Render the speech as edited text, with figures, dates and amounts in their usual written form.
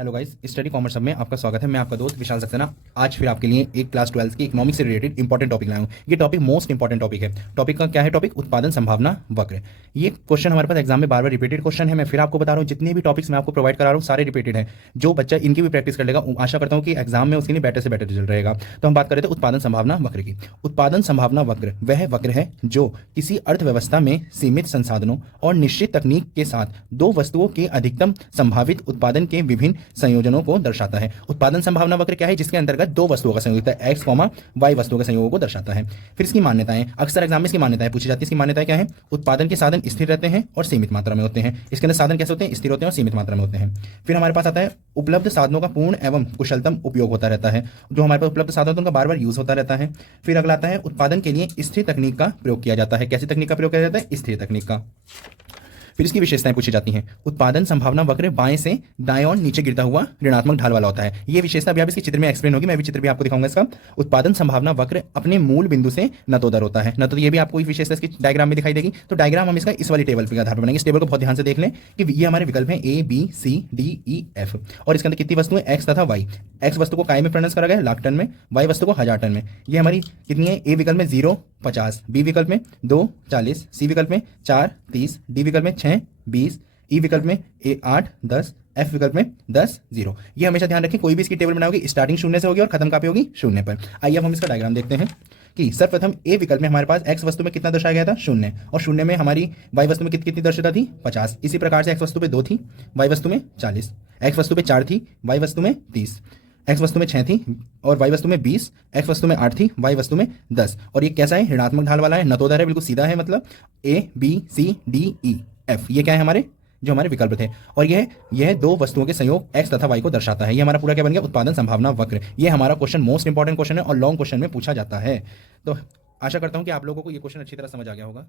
Hello guys, study commerce hub में आपका स्वागत है। मैं आपका दोस्त विशाल सक्सेना आज फिर आपके लिए एक क्लास 12 की इकोनॉमिक्स से रिलेटेड इंपॉर्टेंट टॉपिक लाया हूँ। ये टॉपिक मोस्ट इंपॉर्टेंट टॉपिक है। टॉपिक का क्या है? टॉपिक उत्पादन संभावना वक्र। ये क्वेश्चन हमारे पास एग्जाम में बार बार रिपीटेड क्वेश्चन है। मैं फिर आपको बता रहा हूँ, जितने भी टॉपिक्स मैं आपको प्रोवाइड करा रहा हूँ सारे रिपीटेड है। जो बच्चा इनकी भी प्रैक्टिस कर लेगा, आशा करता हूँ कि एग्जाम में उसके लिए बेटर से बेटर रिजल्ट रहेगा। तो हम बात करें तो उत्पादन संभावना वक्र की। उत्पादन संभावना वक्र वह वक्र है जो किसी अर्थव्यवस्था में सीमित संसाधनों और निश्चित तकनीक के साथ दो वस्तुओं के अधिकतम संभावित उत्पादन के विभिन्न संयोजनों को दर्शाता है। उत्पादन संभावना वक्र क्या है? जिसके अंतर्गत दो वस्तुओं का संयोग होता है, एक्स कॉमा वाई वस्तुओं के संयोग को दर्शाता है। फिर इसकी मान्यताएं, अक्सर एग्जाम में इसकी मान्यताएं पूछी जाती है। इसकी मान्यताएं क्या है? उत्पादन के साधन स्थिर रहते हैं और सीमित मात्रा में होते हैं। इसके अंदर साधन कैसे होते हैं? स्थिर होते हैं और सीमित मात्रा में होते हैं। फिर हमारे पास आता है उपलब्ध साधनों का पूर्ण एवं कुशलतम उपयोग होता रहता है। जो हमारे पास उपलब्ध साधन होते हैं उनका बार बार यूज होता रहता है। फिर अगला आता है उत्पादन के लिए स्थिर तकनीक का प्रयोग किया जाता है। कैसी तकनीक का प्रयोग किया जाता है? स्थिर तकनीक का। फिर इसकी विशेषताएं पूछी जाती हैं। उत्पादन संभावना वक्र बाएं से दाएं और नीचे गिरता हुआ ऋणात्मक ढाल वाला होता है। ये विशेषता भी आप इसके चित्र में एक्सप्लेन होगी, मैं भी चित्र भी आपको दिखाऊंगा इसका। उत्पादन संभावना वक्र अपने मूल बिंदु से नतोदर होता है। तो ये भी आपको विशेषता इसकी डायग्राम में दिखाई देगी। तो डायग्राम हम इसका इस वाली टेबल के आधार पर बनाएंगे। इस टेबल को बहुत ध्यान से देख लें कि ये हमारे विकल्प हैं A B C D E F, और इसके अंदर कितनी वस्तुएं? एक्स तथा वाई। एक्स वस्तु को काय में प्रणस करा गया? लाख टन में। वाई वस्तु को 1000 टन में। ये हमारी कितनी है? ए विकल्प में 0 50, बी विकल्प में 2 40, सी विकल्प में 4 30, डी विकल्प में 6 20, ई विकल्प में 8 10, एफ विकल्प में 10 0। ये हमेशा ध्यान रखें, कोई भी इसकी टेबल बनाओगे स्टार्टिंग शून्य से होगी और खत्म कहाँ पे होगी? शून्य पर। आइए अब हम इसका डायग्राम देखते हैं कि सर्वप्रथम ए विकल्प में हमारे पास एक्स वस्तु में कितना दर्शाया गया था? 0, और 0 में हमारी वाई वस्तु में कितनी दर्शिता थी? 50। इसी प्रकार से एक्स वस्तु पे 2 थी, वाई वस्तु में 40, एक्स वस्तु पे 4 थी, वाई वस्तु में 30, एक्स वस्तु में 6 थी और वाई वस्तु में 20, एक्स वस्तु में 8 थी, वाई वस्तु में 10। और ये कैसा है? ऋणात्मक ढाल वाला है, नतोदर है, बिल्कुल सीधा है। मतलब A B C D E F, ये क्या है? हमारे जो हमारे विकल्प थे। और यह दो वस्तुओं के संयोग एक्स तथा वाई को दर्शाता है। ये हमारा पूरा क्या बन गया? उत्पादन संभावना वक्र। ये हमारा क्वेश्चन मोस्ट इंपॉर्टेंट क्वेश्चन है और लॉन्ग क्वेश्चन में पूछा जाता है। तो आशा करता हूं कि आप लोगों को ये क्वेश्चन अच्छी तरह समझ आ गया होगा।